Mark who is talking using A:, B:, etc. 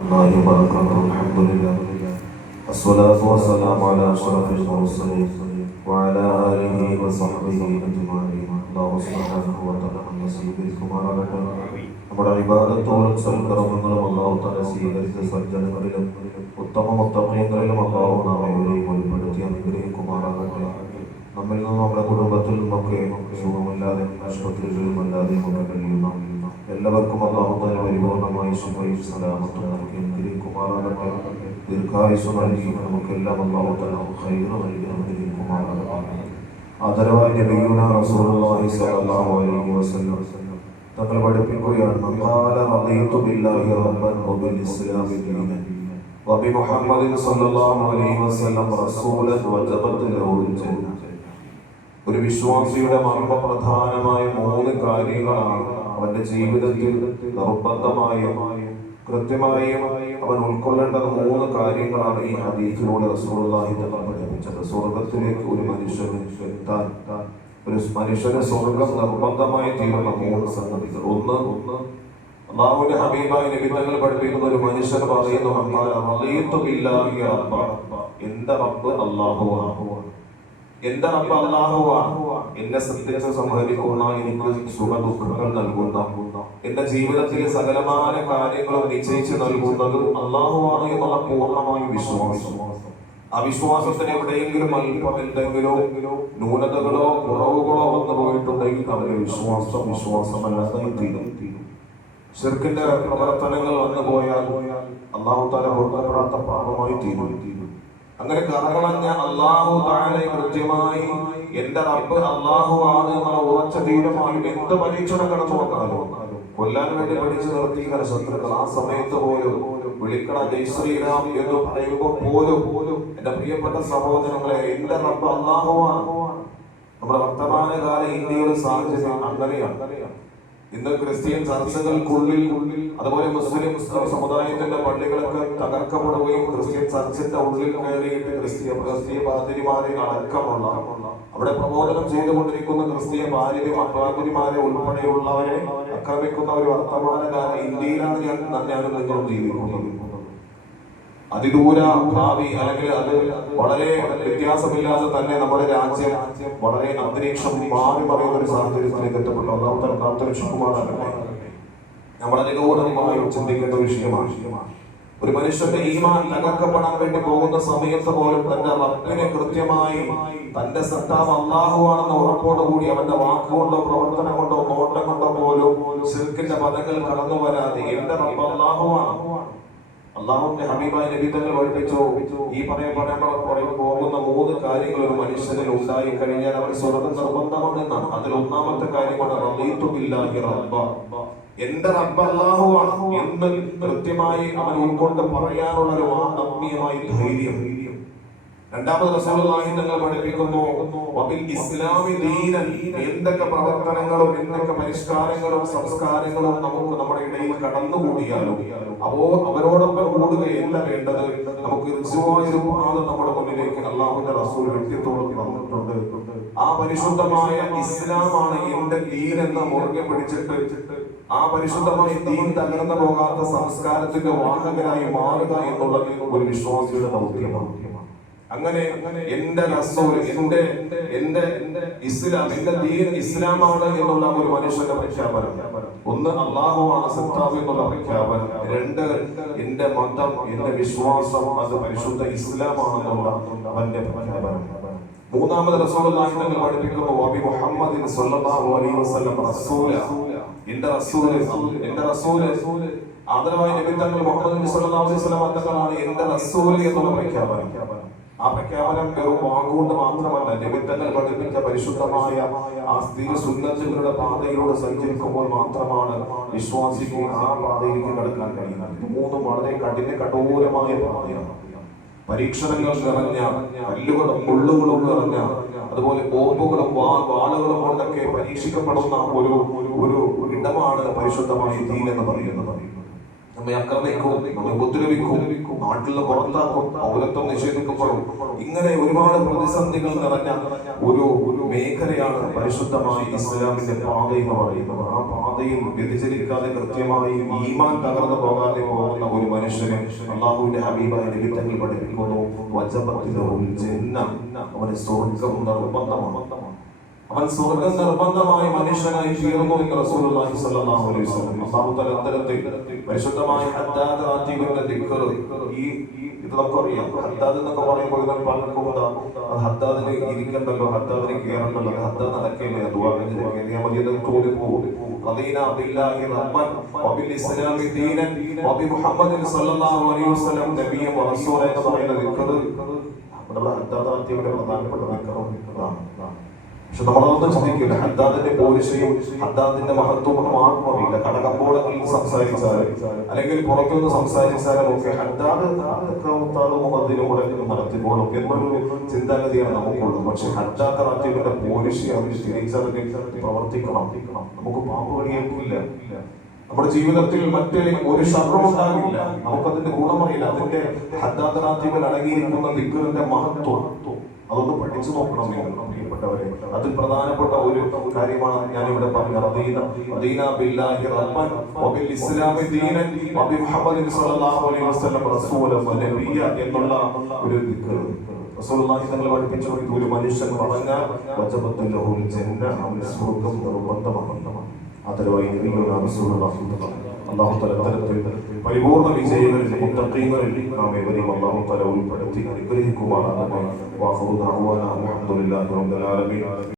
A: الله وبركاته الحمد لله الصلاة والسلام على أشرف المرسلين وعلى آله وصحبه أجمعين الله سبحانه وتعالى നമ്മെ സ്വീകരിക്കുമാറാകട്ടെ നമ്മുടെ വിവാദത്തോടും സൽക്കർമ്മങ്ങളും അള്ളാഹു തന്നെ സ്വീകരിച്ച സജ്ജനങ്ങളിലും ഉത്തമ മുത്തമയങ്ങളിലും അള്ളാഹു നാം ഇവരെയും ഉൾപ്പെടുത്തി അനുഗ്രഹിക്കുമാറാകട്ടെ നമ്മിൽ നിന്നും നമ്മുടെ കുടുംബത്തിൽ നിന്നൊക്കെ സുഖമില്ലാതെ ആശുപത്രികളിലും അല്ലാതെയും ഒക്കെ കഴിയുന്ന എല്ലാവർക്കും അള്ളാഹു തന്നെ പരിപൂർണമായി സുഖയും സലാമത്തും നൽകി. അനുഗ്രഹിക്കുമാറാകട്ടെ ദീർഘായുസ് നൽകി. നമുക്കെല്ലാം അള്ളാഹു തന്നെ ഹൈറ് നൽകി. അനുഗ്രഹിക്കുമാറാകട്ടെ ആദരവായ നബിയുന റസൂലുള്ളാഹി സ്വല്ലല്ലാഹു അലൈഹി വസല്ലം. തങ്ങൾ പഠിപ്പിക്കുകയാണ് മൻ ഖാല റളിയതു ബില്ലാഹി റബ്ബൻ വബിൽ ഇസ്ലാമി ദീനൻ. വബിമുഹമ്മദിൻ സല്ലല്ലാഹു അലൈഹി വസല്ലം റസൂലൻ വജബത് ലഹുൽ ജന്ന. ഒരു വിശ്വാസിയുടെ മർമ്മപ്രധാനമായ മൂന്ന് കാര്യങ്ങളാണ് അവന്റെ ജീവിതത്തിൽ നിർബന്ധമായും കൃത്യമായും അവൻ ഉൾക്കൊള്ളേണ്ട മൂന്ന് കാര്യങ്ങളാണ് ഈ ഹദീസിലൂടെ റസൂലുള്ളാഹി തങ്ങൾ പഠിപ്പിച്ചത്. സ്വർഗത്തിലേക്ക് ഒരു മനുഷ്യൻ എത്താൻ ഒരു മനുഷ്യന് സ്വർഗം നിർബന്ധമായി തീരുന്ന മൂന്ന് സംഗതികൾ ഒന്ന് ഒന്ന് അള്ളാഹുവിന്റെ ഹബീബായ നിബിധങ്ങൾ പഠിപ്പിക്കുന്ന ഒരു മനുഷ്യൻ പറയുന്നു എന്താ റബ്ബ്. അള്ളാഹു ആഹുവാണ് എന്റെ റബ്ബ് അള്ളാഹുവാണ് എന്നെ സത്യത്തെ സംഹരിക്കുന്ന എനിക്ക് സുഖ ദുഃഖങ്ങൾ നൽകുന്ന. എന്റെ ജീവിതത്തിലെ സകലമായ കാര്യങ്ങളും നിശ്ചയിച്ച് നൽകുന്നത് അള്ളാഹുവാണ് എന്നുള്ള പൂർണമായും വിശ്വാസം. ആ വിശ്വാസത്തിന് എവിടെയെങ്കിലും അല്പം എന്തെങ്കിലോ ന്യൂനതകളോ കുറവുകളോ വന്നു പോയിട്ടുണ്ടെങ്കിൽ അവരെ വിശ്വാസം വിശ്വാസമല്ലാതെ തീരും. ഷിർക്കിന്റെ പ്രവർത്തനങ്ങൾ വന്നു പോയാൽ അള്ളാഹു തല പൊറുക്കപ്പെടാത്ത പാപമായി തീരും. അങ്ങനെ കറകളഞ്ഞ അള്ളാഹു താഴെ കൃത്യമായി എന്റെ റബ്ബ് അള്ളാഹു ആണ് എന്നുള്ള ഉറച്ച തീരുമാനം എന്ത് പരീക്ഷണം കടന്നു വന്നാലും കൊല്ലാൻ വേണ്ടി പഠിച്ചു നിർത്തിക്കുന്ന ശത്രുക്കൾ ആ സമയത്ത് പോലും വിളിക്കണ ജയ് ശ്രീരാം എന്ന് പറയുമ്പോൾ പോലും എന്റെ പ്രിയപ്പെട്ട സഹോദരങ്ങളെ എന്റെ റബ്ബ് അള്ളാഹു ആണ്. നമ്മുടെ വർത്തമാനകാല ഇന്ത്യയുടെ സാഹചര്യം അങ്ങനെയാണ്. ഇന്ന് ക്രിസ്ത്യൻ ചർച്ചകൾക്കുള്ളിൽ അതുപോലെ മുസ്ലിം സമുദായത്തിന്റെ പള്ളികളൊക്കെ തകർക്കപ്പെടുകയും ക്രിസ്ത്യൻ ചർച്ചിന്റെ ഉള്ളിൽ കയറിയിട്ട് ക്രിസ്തീയ ക്രിസ്തീയ പാതിരിമാരെ അടക്കമുള്ള അവിടെ പ്രബോധനം ചെയ്തുകൊണ്ടിരിക്കുന്ന ക്രിസ്തീയ പാതിരി പാതിരിമാരെ ഉൾപ്പെടെയുള്ളവരെ ആക്രമിക്കുന്ന ഒരു വർത്തമാനകാല ഇന്ത്യയിലാണ് ഞാൻ ഞാൻ നിങ്ങളും ജീവിക്കുന്നത്. അതിദൂര ഭാവി അല്ലെങ്കിൽ അത് വളരെ വ്യത്യാസമില്ലാതെ തന്നെ നമ്മുടെ രാജ്യം വളരെ അന്തരീക്ഷം മാറി പറയുന്ന ഒരു സാഹചര്യത്തിലേക്ക് എത്തപ്പെട്ടു. ഒന്നാമത്തെ കാത്തരക്ഷിക്കുമാറാകട്ടെ നമ്മൾ ഗൗരവമായും ചിന്തിക്കേണ്ട ഒരു വിഷയമാണ്. ഒരു മനുഷ്യന്റെ ഈമാൻ തകർക്കപ്പെടാൻ വേണ്ടി പോകുന്ന സമയത്ത് പോലും തന്റെ റബ്ബിനെ കൃത്യമായി തന്റെ സത്താവ് അള്ളാഹുവാണെന്ന ഉറപ്പോടുകൂടി അവന്റെ വാക്കുകൊണ്ടോ പ്രവർത്തനം കൊണ്ടോ നോട്ടം കൊണ്ടോ പോലും സിൽക്കിന്റെ പദങ്ങൾ കടന്നു വരാതെ എന്റെ റബ്ബ് അള്ളാഹുവാണ് അള്ളാഹുന്റെ ഹബീബായ നബി തങ്ങൾ പഠിപ്പിച്ചു. ഈ പറയപ്പെടാൻ പോകുന്ന മൂന്ന് കാര്യങ്ങൾ ഒരു മനുഷ്യനിൽ ഉണ്ടായി കഴിഞ്ഞാൽ അവൻ സ്വർഗം നിർബന്ധമാണെന്നാണ് അതിൽ ഒന്നാമത്തെ കാര്യമാണ് റബ്ബ. എന്റെ റബ്ബ് അള്ളാഹുവാണ് എന്ന് കൃത്യമായി അവൻ ഉൾക്കൊണ്ട് പറയാനുള്ള ഒരു ആത്മീയമായ ധൈര്യം. രണ്ടാമത് റസൂലുള്ളാഹി തങ്ങൾ പഠിപ്പിക്കുന്നു വബിൽ ഇസ്ലാമി ദീനൻ എന്തൊക്കെ പ്രവർത്തനങ്ങളും എന്തൊക്കെ പരിഷ്കാരങ്ങളും സംസ്കാരങ്ങളും നമുക്ക് നമ്മുടെ ഇടയിൽ കടന്നുകൂടിയാലും അപ്പോ അവരോടൊപ്പം കൂടുകയല്ല വേണ്ടത്. നമുക്ക് നമ്മുടെ മുന്നിലേക്ക് അള്ളാഹുന്റെ റസൂൽ വ്യക്തിത്വം തന്നിട്ടുണ്ട് ആ പരിശുദ്ധമായ ഇസ്ലാമാണ് എന്റെ ദീൻ എന്ന് മുറുകെ പിടിച്ചിട്ട് ആ പരിശുദ്ധമായി ദീൻ തകർന്നു പോകാത്ത സംസ്കാരത്തിന്റെ വാഹകനായി മാറുക എന്നുള്ളത് ഒരു വിശ്വാസിയുടെ ദൗത്യമാണ്. അങ്ങനെ എന്റെ റസൂൽ എന്റെ എന്റെ ഇസ്ലാം എന്റെ ദീൻ ഇസ്ലാമാണ് എന്നുള്ള ഒരു മനുഷ്യന്റെ പ്രഖ്യാപനം. ഒന്ന് അള്ളാഹുവാണ് സത്താവ് എന്നുള്ള പ്രഖ്യാപനം. രണ്ട് എന്റെ മതം എന്റെ വിശ്വാസം അത് പരിശുദ്ധ ഇസ്ലാമാണെന്നുള്ള അവന്റെ പ്രഖ്യാപനം. മൂന്നാമത് തങ്ങൾ പഠിപ്പിക്കുന്നു വബി മുഹമ്മദിൻ സ്വല്ലല്ലാഹു വസല്ലം റസൂല എന്റെ റസൂൽ ആദരവായ നിമിത്തങ്ങൾ മുഹമ്മദ് തങ്ങളാണ് എന്റെ റസൂൽ എന്നുള്ള പ്രഖ്യാപനം. ആ പ്രഖ്യാപനം വെറും വാക്കുകൊണ്ട് മാത്രമല്ല നിമിത്തങ്ങൾ പഠിപ്പിച്ച പരിശുദ്ധമായ ആ സ്ത്രീ സുന്ദരങ്ങളുടെ പാതയിലൂടെ സഞ്ചരിക്കുമ്പോൾ മാത്രമാണ് വിശ്വാസിക്ക് ആ പാതയിലേക്ക് കടക്കാൻ കഴിയുന്നത്. മൂന്നും വളരെ കഠിന കഠോരമായ പാതയാണ്. പരീക്ഷണങ്ങൾ നിറഞ്ഞ കല്ലുകളും മുള്ളുകളും നിറഞ്ഞ അതുപോലെ ബോംബുകളും വാളുകളും കൊണ്ടൊക്കെ പരീക്ഷിക്കപ്പെടുന്ന ഒരു ഒരു ഇടമാണ് പരിശുദ്ധമായ ദീൻ എന്ന് പറയുന്നത്. നമ്മെ അക്രമിക്കും നമ്മെ ഉപദ്രവിക്കും നാട്ടിൽ പുറത്താക്കും പൗരത്വം നിഷേധിക്കപ്പെടും. ഇങ്ങനെ ഒരുപാട് പ്രതിസന്ധികൾ നിറഞ്ഞ ഒരു ഒരു മേഖലയാണ് പരിശുദ്ധമായ ഇസ്ലാമിന്റെ പാത എന്ന് പറയുന്നത്. ആ പാതയിൽ വ്യതിചരിക്കാതെ കൃത്യമായി ഈമാൻ തകർന്നു പോകാതെ പോകുന്ന ഒരു മനുഷ്യനെ അള്ളാഹുവിന്റെ ഹബീബായ നിമിത്തങ്ങൾ പഠിപ്പിക്കുന്നു. വജപത്തിലോ ജന്ന. അവന് സ്വർഗം നിർബന്ധമാണ്. അവൻ സ്വർഗം നിർബന്ധമായി മനുഷ്യനായി തീർന്നു എന്ന് റസൂലുള്ളാഹി സ്വല്ലല്ലാഹു അലൈഹി വസല്ലം അല്ലാഹു തആല അത്തരത്തിൽ പരിശുദ്ധമായ ഹദ്ദാദ് ആറ്റികളുടെ ദിക്ർ ഈ ഇത് നമുക്കറിയാം. ഹദ്ദാദ് എന്നൊക്കെ പറയുമ്പോൾ ഇവൻ പലർക്കും എന്താ അത് ഹദ്ദാദിന് ഇരിക്കണ്ടല്ലോ ഹദ്ദാദിന് കയറണ്ടല്ലോ ഹദ്ദാദ് നടക്കേണ്ടേ? ദുആ കഴിഞ്ഞാൽ മതി എന്ന് തോന്നി പോകും ബില്ലാഹി റബ്ബൻ വബിൽ ഇസ്ലാമി ദീനൻ വബി മുഹമ്മദിൻ സ്വല്ലല്ലാഹു അലൈഹി വസല്ലം നബിയും റസൂല എന്ന് പറയുന്ന ദിക്ർ നമ്മുടെ ഹദ്ദാദ് ആറ്റിയുടെ പ്രധാനപ്പെട്ട ദിക്റും ഇതാണ്. പക്ഷെ നമ്മളതൊന്നും ചിന്തിക്കില്ല ഹദ്ദാദിന്റെ പോലീസയും ഹദ്ദാദിന്റെ മഹത്വവും അറിയില്ല. കടകമ്പോളങ്ങളിൽ സംസാരിച്ചാലും അല്ലെങ്കിൽ പുറത്തുനിന്ന് സംസാരിച്ചാലും ഒക്കെ ഹദ്ദാദ് മുഖത്തിലൂടെ നടത്തിക്കോളും എന്നൊരു ചിന്താഗതിയാണ് നമുക്കുള്ളത്. പക്ഷെ ഹദ്ദാദ് റാത്തീബിന്റെ പോലീസി അവർ തിരിച്ചറിഞ്ഞ് പ്രവർത്തിക്കണം. നമുക്ക് പാമ്പുകളിയേക്കില്ല നമ്മുടെ ജീവിതത്തിൽ മറ്റ് ഒരു ശബ്ദം ഉണ്ടാകില്ല നമുക്കതിന്റെ ഗുണമറിയില്ല അതിന്റെ ഹദ്ദാദ് അടങ്ങിയിരിക്കുന്ന ദിക്കറിന്റെ മഹത്വം. അതൊന്ന് പഠിച്ചു നോക്കണം നിങ്ങൾ പ്രിയപ്പെട്ടവരെ. അതിൽ പ്രധാനപ്പെട്ട ഒരു കാര്യമാണ് ഞാൻ ഇവിടെ പറഞ്ഞത് വബിൽ ഇസ്ലാമി ദീനൻ അലൈഹി വസല്ലം റസൂലൻ എന്നുള്ള ഒരു പഠിപ്പിച്ചു ഒരു മനുഷ്യൻ പറഞ്ഞാൽ വജബത്തുൽ നിർബന്ധമാണ് അതരവായി നബിയുനാ റസൂലുള്ളാഹി അല്ലാഹു തആല തരത്തിൽ പരിപൂർണ വിജയികളിൽ മുത്തഖീങ്ങളിൽ നാം ഏവരെയും അല്ലാഹു തആല ഉൾപ്പെടുത്തി അനുഗ്രഹിക്കുമാറാകട്ടെ. വാഖുറു ദഅവാന അൽഹംദുലില്ലാഹി റബ്ബിൽ ആലമീൻ.